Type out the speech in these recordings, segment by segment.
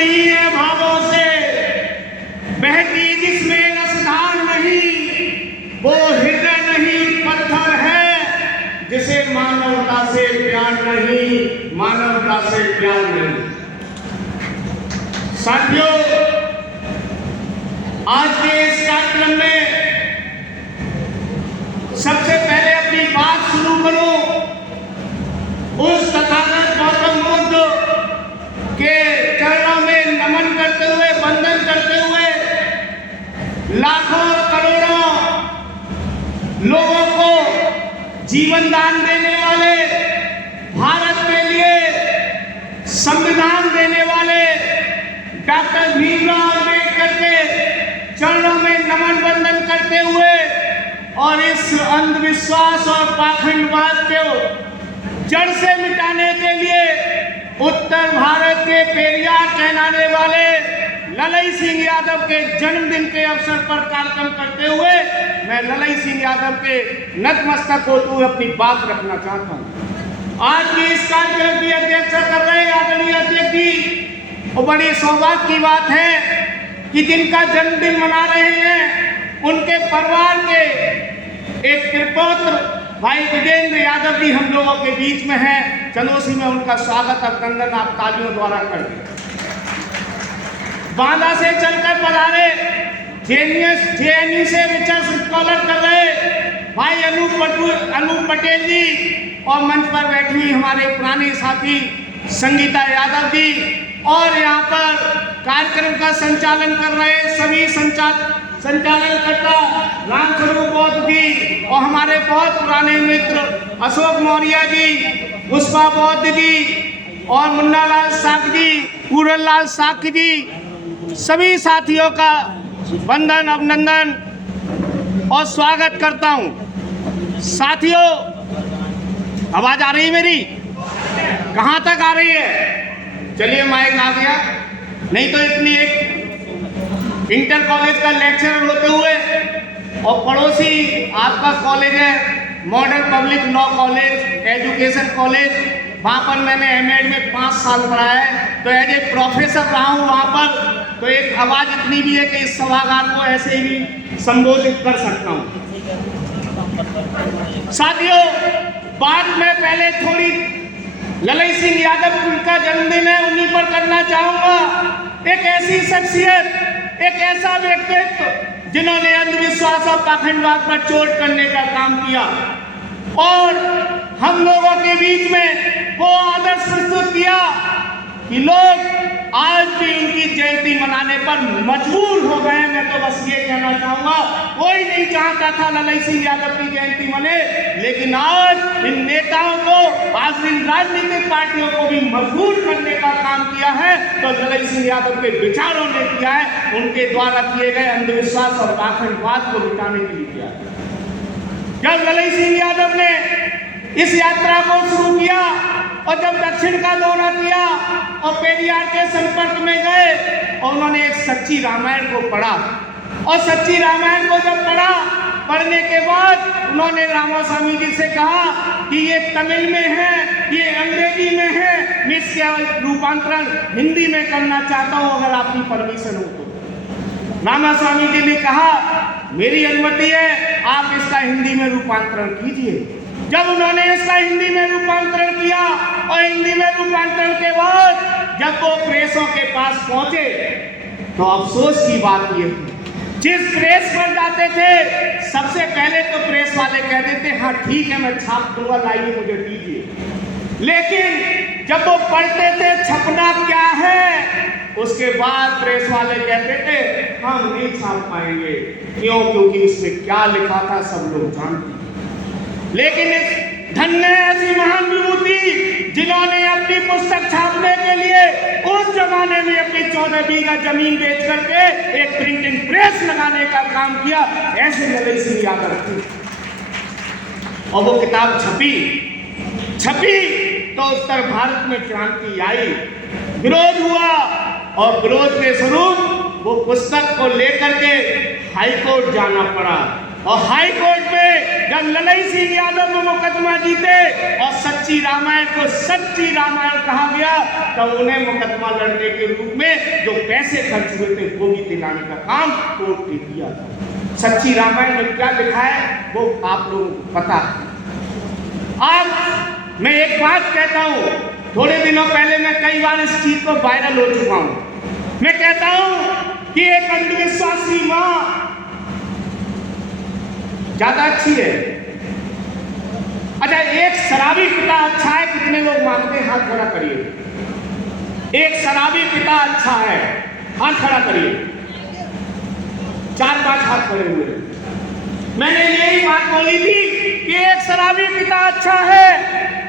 नहीं है भावों से बहती जिसमें रसधार नहीं, वो हृदय नहीं पत्थर है जिसे मानवता से प्यार नहीं, मानवता से प्यार नहीं। साथियों, आज के इस कार्यक्रम में सबसे पहले अपनी बात शुरू करूं उस तथागत गौतम बुद्ध के चरणों में नमन करते हुए, वंदन करते हुए लाखों करोड़ों लोगों को जीवन दान देने वाले, भारत के लिए संविधान देने वाले डॉक्टर भीमराव अम्बेडकर के चरणों में नमन वंदन करते हुए और इस अंधविश्वास और पाखंडवाद को जड़ से मिटाने के लिए उत्तर भारत के पेरियार कहलाने वाले ललई सिंह यादव के जन्मदिन के अवसर पर कार्यक्रम करते हुए मैं ललई सिंह यादव के नतमस्तक होते हुए अपनी बात रखना चाहता हूँ। आज की इस कार्यक्रम की अध्यक्षता कर रहे आदरणीय अध्यक्ष जी, वो बड़ी सौभाग्य की बात है कि जिनका जन्मदिन मना रहे हैं उनके परिवार के एक त्रिपुत्र भाई विजेंद्र यादव जी हम लोगों के बीच में हैं। चनोसी में उनका स्वागत अभिनंदन आप तालियों द्वारा कर दें। बांदा से चलकर पधारे जेएनयू से रिसर्च स्कॉलर कर रहे भाई अनूप पटेल जी और मंच पर बैठी हुई हमारे पुराने साथी संगीता यादव जी और यहाँ पर कार्यक्रम का संचालन कर रहे सभी संचालनकर्ता रामस्वरूप बौद्ध जी और हमारे बहुत पुराने मित्र अशोक मौर्य जी, पुष्पा बौद्ध जी और मुन्ना लाल साक जी, पूरन लाल साक जी, सभी साथियों का वंदन अभिनंदन और स्वागत करता हूँ। साथियों, आवाज आ रही है मेरी? कहाँ तक आ रही है? चलिए माइक आ गया। नहीं तो इतनी एक इंटर कॉलेज का लेक्चरर होते हुए और पड़ोसी आपका कॉलेज है model public law college education college, वहाँ पर मैंने एमएड में 5 साल पढ़ा है, तो एज ए प्रोफेसर रहा हूँ वहाँ पर। तो एक आवाज़ इतनी भी है कि इस सभागार को ऐसे ही भी संबोधित कर सकता हूँ। साथियों, बात में पहले थोड़ी ललई सिंह यादव उनका जन्मदिन है उन्हीं पर करना चाहूँगा। एक ऐसी शख्सियत, एक ऐसा व्यक्तित्व जिन्होंने अंधविश्वास और पाखंडवाद पर चोट करने का काम किया और हम लोगों के बीच में वो आदर्श प्रस्तुत किया कि लोग आज भी उनकी जयंती मनाने पर मजबूर हो गए। मैं तो बस ये कहना चाहूंगा, कोई नहीं चाहता था ललई सिंह यादव की जयंती मने, लेकिन आज इन नेताओं को, आज इन राजनीतिक पार्टियों को भी मजबूर करने का काम किया है तो ललई सिंह यादव के विचारों ने किया है, उनके द्वारा किए गए अंधविश्वास और पाखंडवाद को मिटाने के लिए किया। जब ललई सिंह यादव ने इस यात्रा को शुरू किया और जब दक्षिण का दौरा किया और पेरियार के संपर्क में गए और उन्होंने एक सच्ची रामायण को पढ़ा और सच्ची रामायण को जब पढ़ने के बाद उन्होंने रामास्वामी जी से कहा कि ये तमिल में है, ये अंग्रेजी में है, मैं इसका रूपांतरण हिंदी में करना चाहता हूँ, अगर आपकी परमिशन हो तो। रामास्वामी जी ने कहा मेरी अनुमति है, आप इसका हिंदी में रूपांतरण कीजिए। जब उन्होंने इसका हिंदी में रूपांतरण किया और हिंदी में रूपांतरण के बाद जब वो प्रेसों के पास पहुंचे तो अफसोस की बात ये थी, जिस प्रेस पर जाते थे सबसे पहले तो प्रेस वाले कहते थे हाँ ठीक है मैं छाप दूंगा, लाइए मुझे दीजिए। लेकिन जब वो पढ़ते थे छपना क्या है, उसके बाद प्रेस वाले कहते थे हम नहीं छाप पाएंगे। क्यों? क्योंकि इसमें क्या लिखा था सब लोग जानते। लेकिन इस धन्य ऐसी महान विभूति जिन्होंने अपनी पुस्तक छापने के लिए उस जमाने में अपनी 14 बीघा जमीन बेच करके एक प्रिंटिंग प्रेस लगाने का काम किया, ऐसे ललई सिंह यादव थे। और वो किताब छपी तो उत्तर भारत में क्रांति आई, विरोध हुआ और विरोध के स्वरूप वो पुस्तक को लेकर के हाई कोर्ट जाना पड़ा और हाई कोर्ट में जब ललई सिंह यादव में मुकदमा जीते और सच्ची रामायण को सच्ची रामायण कहा गया, तब उन्हें मुकदमा लड़ने के रूप में जो पैसे खर्च हुए थे वो भी दिलाने का काम कोर्ट ने किया था। सच्ची रामायण में क्या लिखा है वो आप लोगों को पता है। अब मैं एक बात कहता हूं, थोड़े दिनों पहले मैं कई बार इस चीज को वायरल हो चुका हूं। मैं कहता हूं कि एक अंधविश्वासी मां ज्यादा अच्छी है। अच्छा, एक शराबी पिता अच्छा है, कितने लोग मानते हैं? हाथ खड़ा करिए। एक शराबी पिता अच्छा है, हाथ खड़ा करिए। 4-5 हाथ खड़े हुए। मैंने यही बात बोली थी कि एक शराबी पिता अच्छा है,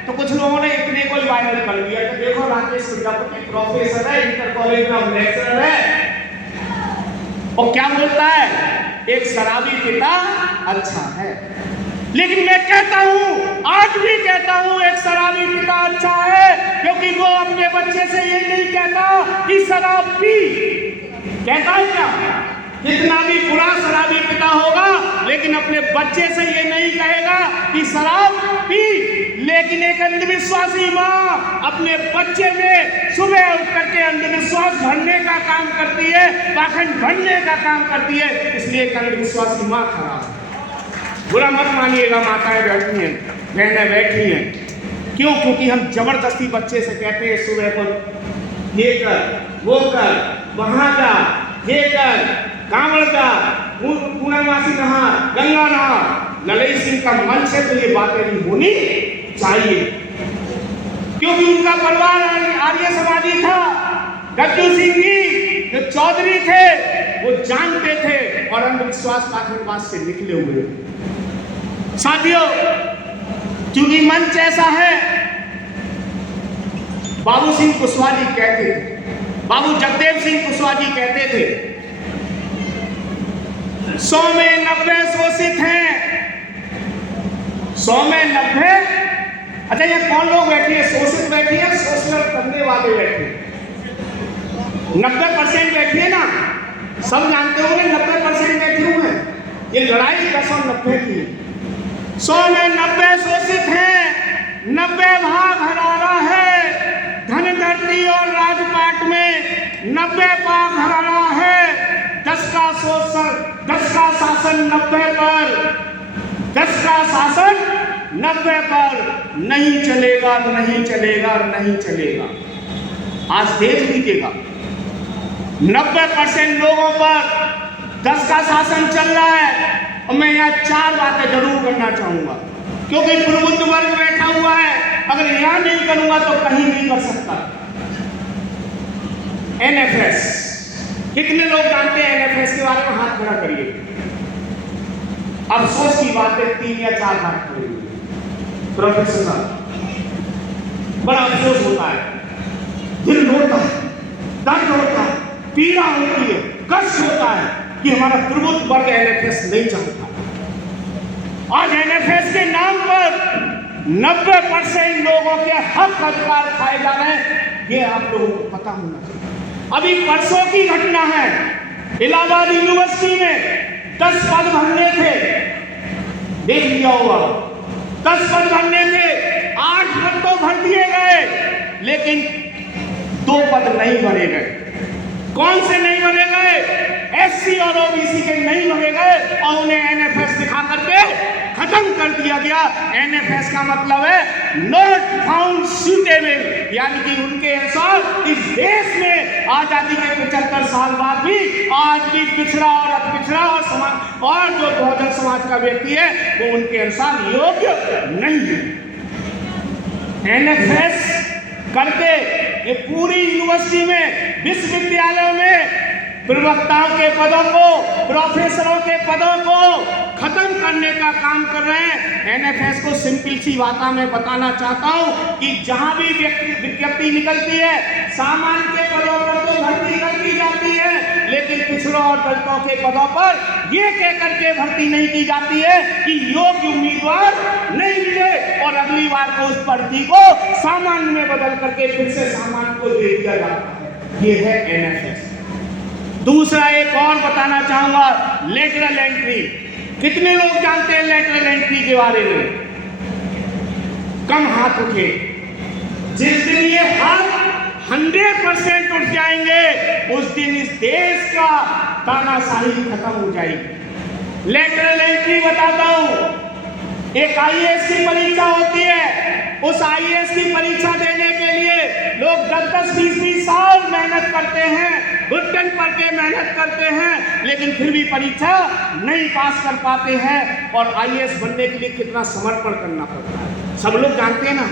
तो कुछ लोगों ने इतने को वायरल कर दिया कि देखो राकेश प्रजापति प्रोफेसर है, इंटर कॉलेज में लेक्चरर है, और क्या बोलता है, एक शराबी पिता अच्छा है। लेकिन मैं कहता हूं, आज भी कहता हूं, एक शराबी पिता अच्छा है, क्योंकि वो अपने बच्चे से ये नहीं कहता कि शराब पी। कहता है क्या? कितना भी बुरा शराबी पिता होगा, लेकिन अपने बच्चे से ये नहीं कहेगा कि शराब पी। लेकिन एक अंधविश्वासी माँ अपने बच्चे में सुबह उठ करके अंधविश्वास भरने का काम करती है, पाखंड भरने का काम करती है। इसलिए एक अंधविश्वासी माँ खराब है। बुरा मत मानिएगा, माताएं बैठी हैं, बहनें बैठी हैं। क्यों? क्योंकि हम जबरदस्ती बच्चे से कहते हैं सुबह को ये कर, वो कर, वहां जा, ये कर, कांवड़ का, पूर्णमासी नहा, गंगा नहा। ललई सिंह का मंच है तो ये बातें नहीं होनी चाहिए, क्योंकि उनका परिवार आर्य समाजी था। गज्जू सिंह जी जो चौधरी थे वो जानते थे और अंधविश्वास पाखंडवाद से निकले हुए। साथियों, क्योंकि मंच ऐसा है, बाबू सिंह कुशवाहा जी कहते थे, बाबू जगदेव सिंह कुशवाहा जी कहते थे, 100 में 90 शोषित हैं, 100 में 90। अच्छा, ये कौन लोग बैठे हैं? शोषित बैठी है, शोषण करने वाले बैठे हैं। 90% बैठी है ना, सब जानते होंगे 90% बैठे हुए हैं। ये लड़ाई 190 की है। 100 में 90 शोषित हैं, 90 भाग हरारा है। धन धरती और राजपाट में 90 भाग हरारा है। 10 का शोषण, 10 का शासन 90 पर, 10 का शासन 90 पर नहीं चलेगा, नहीं चलेगा, नहीं चलेगा। आज देख लीजिएगा, 90% लोगों पर 10 का शासन चल रहा है। और मैं यहाँ 4 बातें जरूर करना चाहूंगा, क्योंकि प्रबुद्ध वर्ग बैठा हुआ है। अगर यहाँ नहीं करूंगा तो कहीं नहीं कर सकता। NFS, कितने लोग जानते हैं NFS के बारे में? हाथ खड़ा करिए। अफसोस की बात है 3 या 4 हाथ खड़े हुए। प्रोफेसर साहब, बड़ा अफसोस होता है, दिल रोता है, दर्द होता है, पीड़ा होती है, कष्ट होता है कि हमारा प्रबुद्ध वर्ग NFS नहीं चाहता। आज NFS के नाम पर 90% लोगों के हक अधिकार खाए जा रहे हैं, ये आप लोगों को पता होना चाहिए। अभी परसों की घटना है, इलाहाबाद यूनिवर्सिटी में 10 पद भरने थे, देख लिया होगा। 10 पद भरने थे, 8 पद तो भर दिए गए, लेकिन 2 पद नहीं भरे गए। कौन से नहीं भरे गए? SC और OBC के नहीं भरे गए, और उन्हें NFS दिखा करके खत्म कर दिया गया। NFS का मतलब है नॉट फाउंड सूटेबल, यानी कि उनके अनुसार इस देश में आजादी के 75 साल बाद भी आज भी पिछड़ा और अतिपिछड़ा और समाज और जो बहुजन समाज का व्यक्ति है वो उनके अनुसार योग्य नहीं है। NFS करके ये पूरी यूनिवर्सिटी में, विश्वविद्यालयों में प्रवक्ताओं के पदों को, प्रोफेसरों के पदों को खत्म करने का काम कर रहे हैं। NFS को सिंपल सी बात में बताना चाहता हूं कि जहां भी विज्ञप्ति निकलती है, सामान्य के पदों पर तो भर्ती कर दी जाती है, लेकिन पिछड़ों और दलितों के पदों पर ये कह करके भर्ती नहीं की जाती है कि योग्य उम्मीदवार नहीं मिले, और अगली बार को उस भर्ती को सामान्य में बदल करके फिर से सामान्य को दे दिया जाता है। ये है NFS। दूसरा एक और बताना चाहूंगा, लेटरल एंट्री। कितने लोग जानते हैं लेटरल एंट्री के बारे में? कम हाथ उठे। जिस दिन ये हाथ 100% उठ जाएंगे उस दिन इस देश का तानाशाही खत्म हो जाएगी। लेटरल एंट्री बताता हूं, एक आईएएस की परीक्षा होती है। उस आईएएस की परीक्षा देने के लिए लोग 10-10, 20-20 साल मेहनत करते हैं, घुटन पड़ के मेहनत करते हैं, लेकिन फिर भी परीक्षा नहीं पास कर पाते हैं। और आईएएस बनने के लिए कितना समर्पण करना पड़ता है सब लोग जानते हैं ना।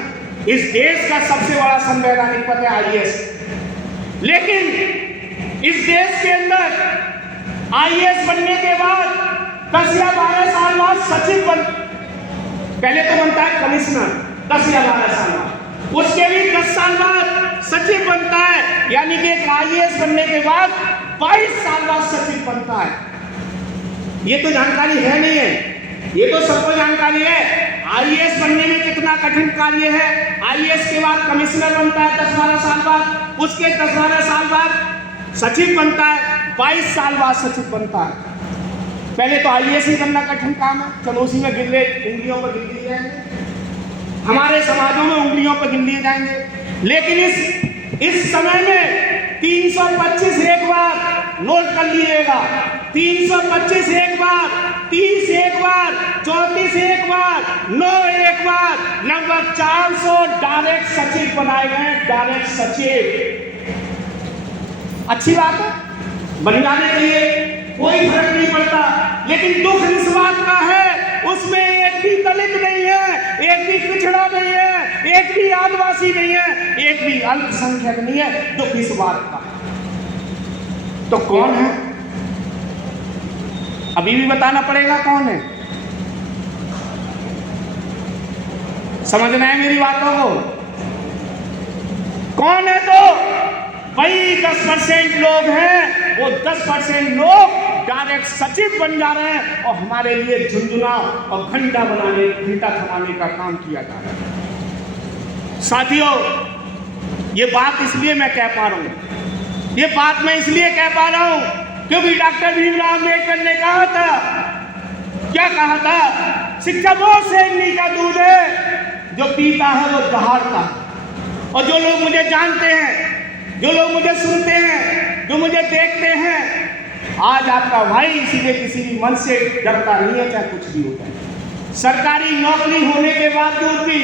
इस देश का सबसे बड़ा संवैधानिक पद है आईएएस। लेकिन इस देश के अंदर आईएएस बनने के बाद 10 या 12 साल बाद सचिव पहले तो बनता है कमिश्नर 10 या 12 साल बाद, उसके भी 10 साल बाद सचिव बनता है। यानी कि एक आईएएस बनने के बाद 22 साल बाद सचिव बनता है। ये तो जानकारी है नहीं है, ये तो सबको जानकारी है आईएएस बनने में कितना कठिन कार्य है। आईएएस के बाद कमिश्नर बनता है 10-12 साल बाद, उसके 10-12 साल बाद सचिव बनता है, 22 साल बाद सचिव बनता है। पहले तो आईएएस ही बनना कठिन काम है, चलो उसी में गिन ले, उंगलियों पर गिन लिए जाएंगे, हमारे समाजों में उंगलियों पर गिन लिए जाएंगे। लेकिन इस समय में 325 एक बार नोट कर लीजिएगा, 325 एक बार, 30 एक बार, 34 एक बार, 9 एक बार, लगभग 400 डायरेक्ट सचिव बनाए गए। डायरेक्ट सचिव अच्छी बात है, बन जाने चाहिए, कोई फर्क नहीं पड़ता। लेकिन दुख इस बात का है उसमें एक भी दलित नहीं है, एक भी पिछड़ा नहीं है, एक भी आदिवासी नहीं है, एक भी अल्पसंख्यक नहीं है। दुख इस बात का तो कौन है? अभी भी बताना पड़ेगा कौन है। समझना है मेरी बातों को? कौन है? तो वही 10% लोग हैं। वो 10% लोग डायरेक्ट सचिव बन जा रहे हैं और हमारे लिए झुंझुना और घंटा थमाने का काम किया जा रहा है। साथियों, ये बात इसलिए मैं कह पा रहा हूं, ये बात मैं इसलिए कह पा रहा हूं क्योंकि डॉक्टर भीमराव अम्बेडकर ने कहा था, क्या कहा था? शिक्षा वो सेवनी का दूध है जो पीता है वो दहाड़ता है। और जो लोग मुझे जानते हैं, जो लोग मुझे सुनते हैं, जो मुझे देखते हैं, आज आपका भाई इसीलिए किसी भी मन से डरता नहीं है, चाहे कुछ भी होता है। सरकारी नौकरी होने के बावजूद भी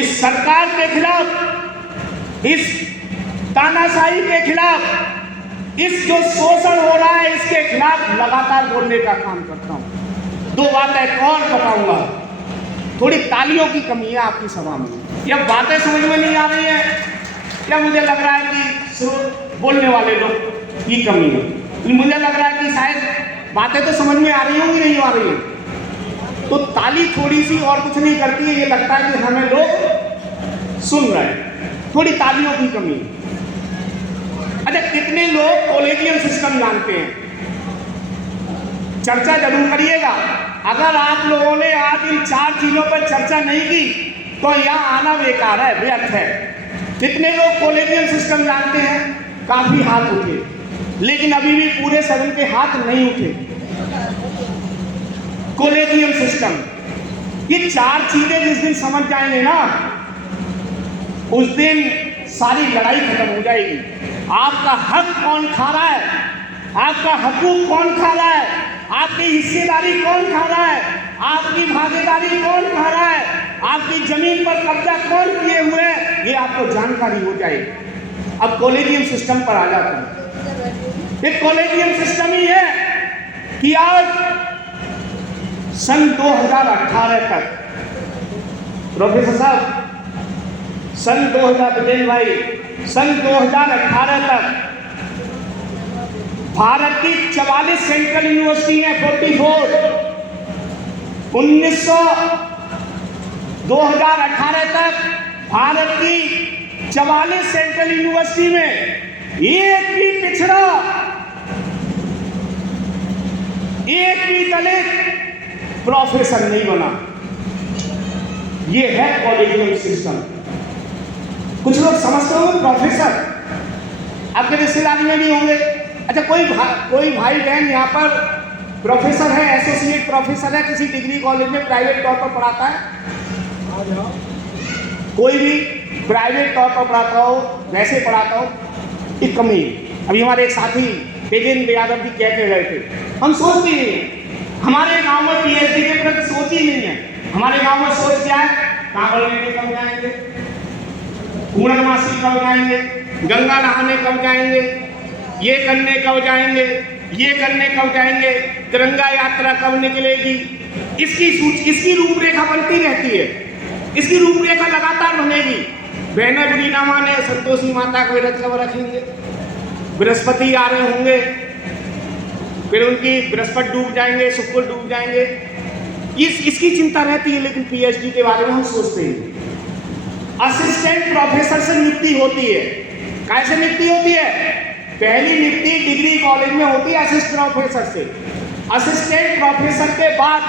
इस सरकार के खिलाफ, इस तानाशाही के खिलाफ, इस जो शोषण हो रहा है इसके खिलाफ लगातार बोलने का काम करता हूं। 2 बातें और बताऊंगा। थोड़ी तालियों की कमी है आपकी सभा में, या बातें समझ में नहीं आ रही है, या मुझे लग रहा है कि बोलने वाले लोग की कमी है। मुझे लग रहा है कि शायद बातें तो समझ में आ रही होंगी, नहीं आ रही है। तो ताली थोड़ी सी और कुछ नहीं करती है, ये लगता है कि हमें लोग सुन रहे हैं। थोड़ी तालियों की कमी है। अच्छा, कितने लोग कॉलेजियम सिस्टम जानते हैं? चर्चा जरूर करिएगा। अगर आप लोगों ने आज इन 4 चीजों पर चर्चा नहीं की तो यहाँ आना बेकार है, व्यर्थ है। कितने लोग कॉलेजियम सिस्टम जानते हैं? काफी हाथ उठे, लेकिन अभी भी पूरे सदन के हाथ नहीं उठे। कॉलेजियम सिस्टम, ये 4 चीजें जिस दिन समझ जाएंगे ना, उस दिन सारी लड़ाई खत्म हो जाएगी। आपका हक कौन खा रहा है, आपका हकूक कौन खा रहा है, आपकी हिस्सेदारी कौन खा रहा है, आपकी भागीदारी कौन खा रहा है, आपकी जमीन पर कब्जा कौन किए हुए है, ये आपको जानकारी हो जाएगी। अब कॉलेजियम सिस्टम पर आ जाता है। एक कॉलेजियम सिस्टम ही है कि आज सन 2018 तक, प्रोफेसर साहब, सन 2018 तक भारत की 44 सेंट्रल यूनिवर्सिटी है, 44। 2018 तक भारत की 44 सेंट्रल यूनिवर्सिटी में एक भी पिछड़ा, एक भी दलित प्रोफेसर नहीं बना। ये है कॉलेजियम सिस्टम। कुछ लोग समझते होंगे प्रोफेसर आपके रिश्तेदारी में भी होंगे। अच्छा, कोई भाई बहन यहाँ पर प्रोफेसर है, एसोसिएट प्रोफेसर है, किसी डिग्री कॉलेज में प्राइवेट तौर पर पढ़ाता है, कोई भी प्राइवेट तौर पर पढ़ाता हो, वैसे पढ़ाता हो, एक कमी। अभी हमारे एक साथी तेजेंद्र यादव जी कह के गए थे, हम सोचते हैं हमारे गांव में पीएचडी के प्रति सोच ही नहीं है। हमारे गांव में सोच क्या है, कांवड़ लेने कब जाएंगे, पूर्णमासी कब जाएंगे, गंगा नहाने कब जाएंगे, ये करने कब जाएंगे, ये करने कब जाएंगे, तिरंगा यात्रा कब निकलेगी। इसकी रूपरेखा बनती रहती है, इसकी रूपरेखा लगातार बनेगी। बहनें बुरी ना माने, संतोषी माता का व्रत कब रखेंगे, बृहस्पति आ रहे होंगे, फिर उनकी बृहस्पति डूब जाएंगे, शुक्र डूब जाएंगे, इसकी चिंता रहती है। लेकिन पीएचडी के बारे में हम सोचते हैं। असिस्टेंट प्रोफेसर से नियुक्ति होती है, कैसे नियुक्ति होती है? पहली नियुक्ति डिग्री कॉलेज में होती है असिस्टेंट प्रोफेसर से। असिस्टेंट प्रोफेसर के बाद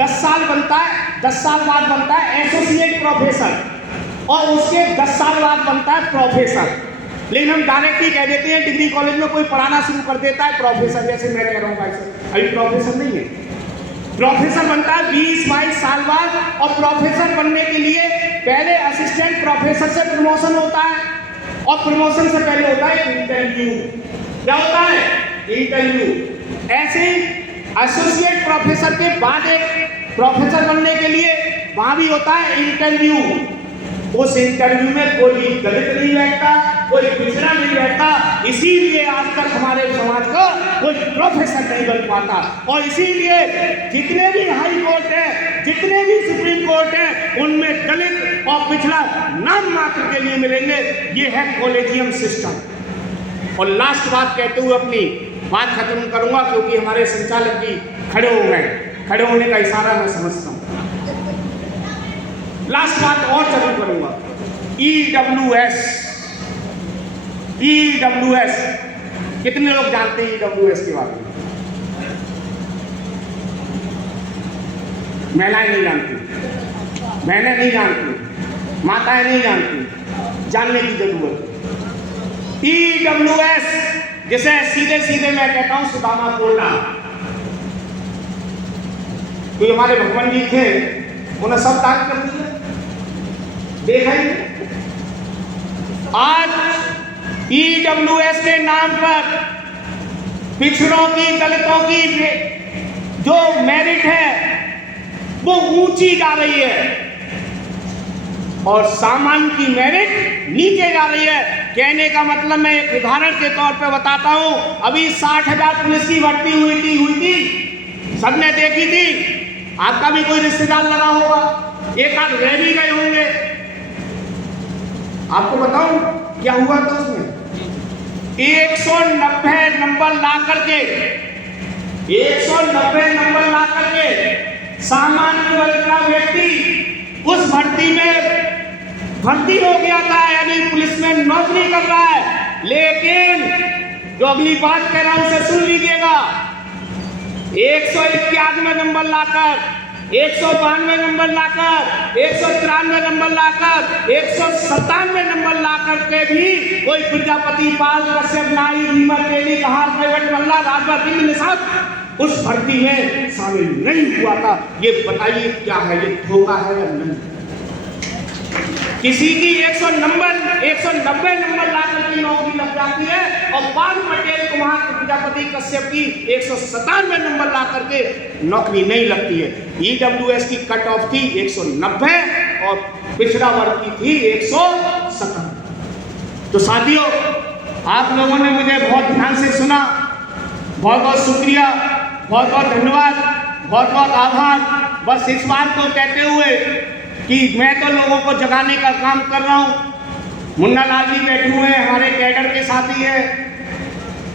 10 साल बनता है, 10 साल बाद बनता है एसोसिएट प्रोफेसर, और उसके 10 साल बाद बनता है प्रोफेसर। लेकिन हम डायरेक्ट ही कह देते हैं, डिग्री कॉलेज में कोई पढ़ाना शुरू कर देता है प्रोफेसर, जैसे मैं कह रहा हूँ भाई साहब, अभी प्रोफेसर नहीं है, प्रोफेसर बनता है 20-22 साल बाद। और प्रोफेसर बनने के लिए पहले असिस्टेंट प्रोफेसर से प्रमोशन होता है, और प्रमोशन से पहले होता है इंटरव्यू। क्या होता है? इंटरव्यू। ऐसे एसोसिएट प्रोफेसर के बाद एक प्रोफेसर बनने के लिए वहां भी होता है इंटरव्यू। उस इंटरव्यू में कोई दलित नहीं बैठता, कोई पिछड़ा नहीं बैठता, इसीलिए आज तक हमारे समाज का कोई प्रोफेसर नहीं बन पाता। और इसीलिए जितने भी हाई कोर्ट है, जितने भी सुप्रीम कोर्ट है, उनमें दलित और पिछड़ा नाम मात्र के लिए मिलेंगे। ये है कॉलेजियम सिस्टम। और लास्ट बात कहते हुए अपनी बात खत्म करूंगा, क्योंकि हमारे संचालक जी खड़े हो गए, खड़े होने का इशारा मैं समझता हूं। लास्ट बात और चालू करूंगा, ईडब्ल्यूएस। ईडब्ल्यूएस कितने लोग जानते हैं ईडब्ल्यूएस के बारे में? महिलाएं नहीं जानती, बहनें नहीं जानती, माताएं नहीं जानती, जानने की जरूरत है। ईडब्ल्यूएस जिसे सीधे सीधे मैं कहता हूं सुदामा कोटा, तो हमारे भगवान जी थे, उन्हें सब दान कर दिया, देखा ही। आज ईडब्ल्यूएस के नाम पर पिछड़ों की, दलितों की जो मेरिट है वो ऊंची जा रही है, और सामान्य की मेरिट नीचे जा रही है। कहने का मतलब मैं एक उदाहरण के तौर पे बताता हूं। अभी 60,000 पुलिस की भर्ती हुई थी, सबने देखी थी। आपका भी कोई रिश्तेदार लगा होगा, एक आध रह भी गए होंगे। आपको बताऊं क्या हुआ था उसमें? 190 नंबर ला करके, 190 नंबर ला करके सामान्य वर्ग का व्यक्ति उस भर्ती में भर्ती हो गया था, यानी पुलिस में नौकरी कर रहा है। लेकिन जो अगली बात कह रहा हूं उसे सुन लीजिएगा, 191 नंबर लाकर, 192 नंबर लाकर, 193 नंबर लाकर, 197 नंबर लाकर के भी कोई प्रजापति, पाल, कश्यप, नाई, भीमर, तेली, कहार, प्रगट, मल्ला, राजभर, बिंद, निषाद उस भर्ती में शामिल नहीं हुआ था। ये बताइए क्या है, ये धोखा है या नहीं? किसी की 190 नंबर लाकर की नौकरी लग जाती है, और पाल, पटेल, कुमार, प्रजापति, कश्यप की 197 नंबर लाकर के नौकरी नहीं लगती है। ईडब्ल्यूएस की कट ऑफ थी 190 और पिछड़ा वर्ग की थी 157। तो साथियों, आप लोगों ने मुझे बहुत ध्यान से सुना, बहुत बहुत शुक्रिया, बहुत बहुत धन्यवाद, बहुत बहुत आभार। बस इस बात को कहते हुए कि मैं तो लोगों को जगाने का काम कर रहा हूँ। मुन्ना लाल जी बैठे हुए हैं, हमारे कैडर के साथी हैं,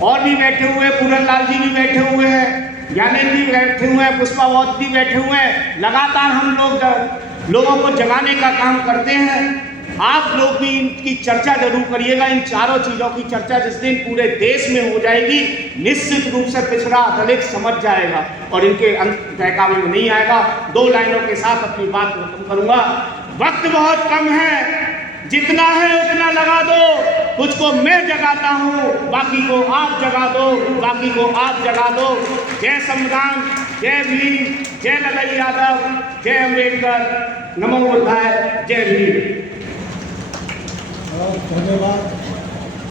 और भी बैठे हुए हैं, पूरन लाल जी भी बैठे हुए हैं, ज्ञानेंद्र जी बैठे हुए हैं, पुष्पा वौत जी बैठे हुए हैं। लगातार हम लोग लोगों को जगाने का काम करते हैं। आप लोग भी इनकी चर्चा जरूर करिएगा। इन चारों चीज़ों की चर्चा जिस दिन पूरे देश में हो जाएगी, निश्चित रूप से पिछड़ा दलित समझ जाएगा और इनके अंत बहकावे में नहीं आएगा। 2 लाइनों के साथ अपनी बात खत्म करूंगा। वक्त बहुत कम है, जितना है उतना लगा दो, कुछ को मैं जगाता हूँ, बाकी को आप जगा दो, बाकी को आप जगा दो। जय संविधान, जय भीम, जय ललन यादव, जय अम्बेडकर, नमो बुद्धाय, जय भीम। धन्यवाद।